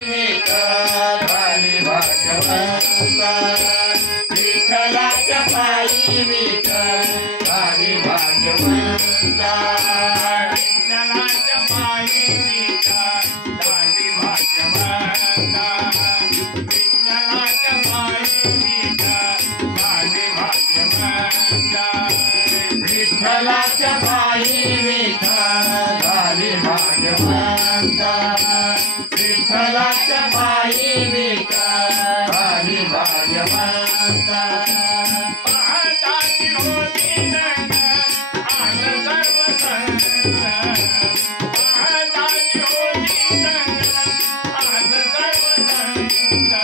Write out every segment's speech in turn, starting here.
झाली भाग्यवंता विठ्ठलाच्या पायी झाली भाग्यवंता विठ्ठलाच्या पायी झाली भाग्यवंता विठ्ठलाच्या पायी झाली भाग्यवंता विठ्ठलाच्या पायी झाली भाग्यवंता विठ्ठलाच्या पायी झाली भाग्यवंता पाहताची होती नंद आज सर्व संत पाहताची होती नंद आज सर्व संत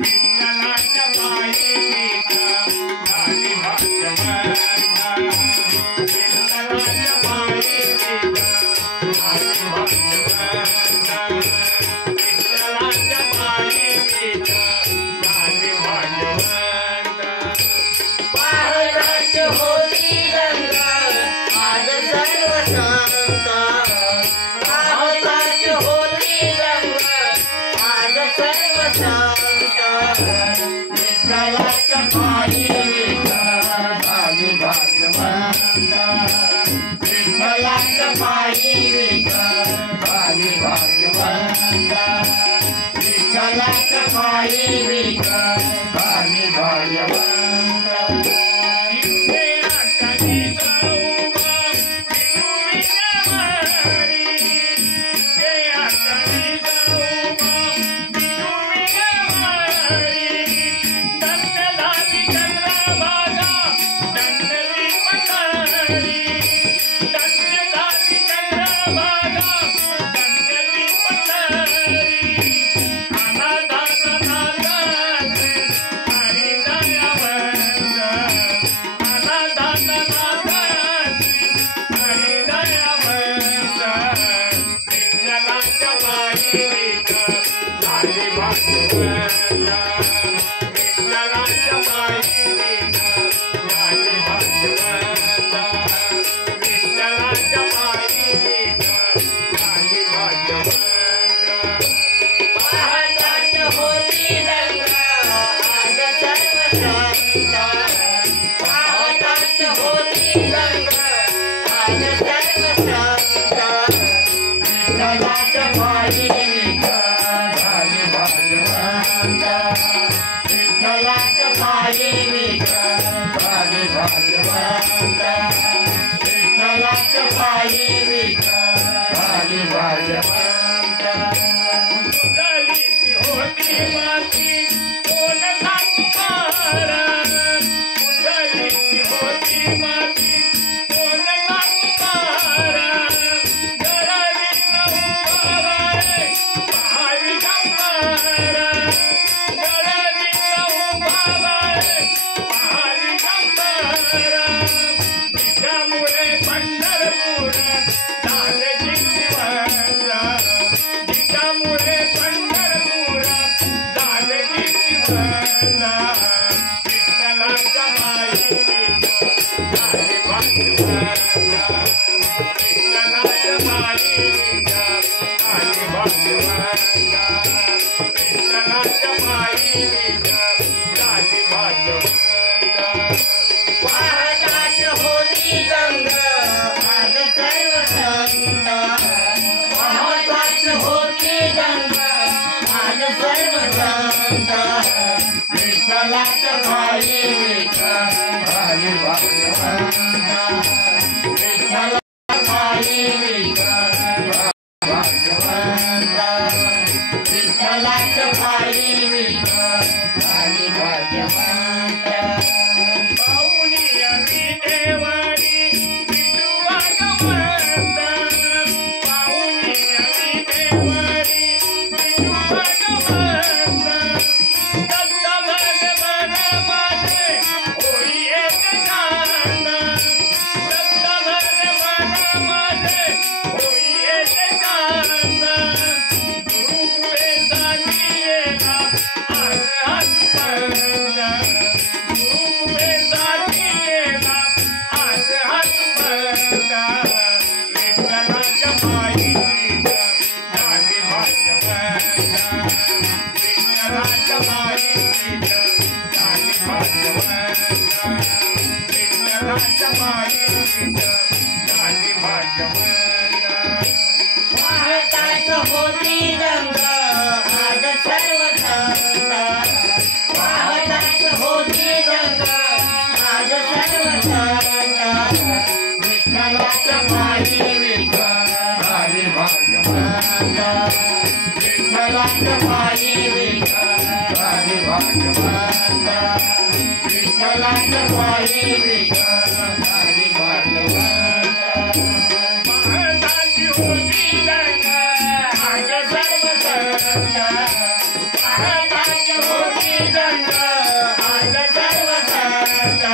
विठ्ठलाच्या पायी झाली भाग्यवंता विठ्ठलाच्या पायी झाली भाग्यवंता विठ्ठलाच्या पायी झाली भाग्यवंता पाहताची होती गंगा आज सर्व संत पाहताची होती गंगा आज सर्व संत विठ्ठलाच्या पायी झाली भाग्यवंता विठ्ठलाच्या पायी झाली भाग्यवंता विठ्ठलाच्या पायी झाली भाग्यवंता विठ्ठलाच्या पायी विठ्ठल झाली भाग्यवंता विठ्ठलाच्या पायी विठ्ठल झाली भाग्यवंता वाहताच होती गंगा आज सर्व संत वाहताच होती गंगा आज सर्व संत विठ्ठलाच्या पायी विठ्ठल झाली भाग्यवंता विठ्ठलाच्या पायी विठ्ठल झाली भाग्यवंता विठ्ठलाच्या पायी विठ्ठल झाली भाग्यवंता वाहताची होती गंगा आज सर्व संत वाहताच होती गंगा आज सर्व संत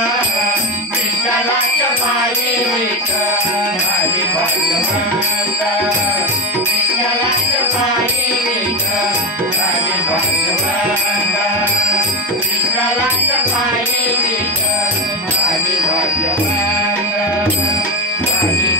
विठ्ठलाच्या पायी विठ्ठल झाली भाग्यवंता विठ्ठलाच्या पायी विठ्ठल झाली भाग्यवंता विठ्ठलाच्या पायी विठ्ठल झाली भाग्यवंता झाली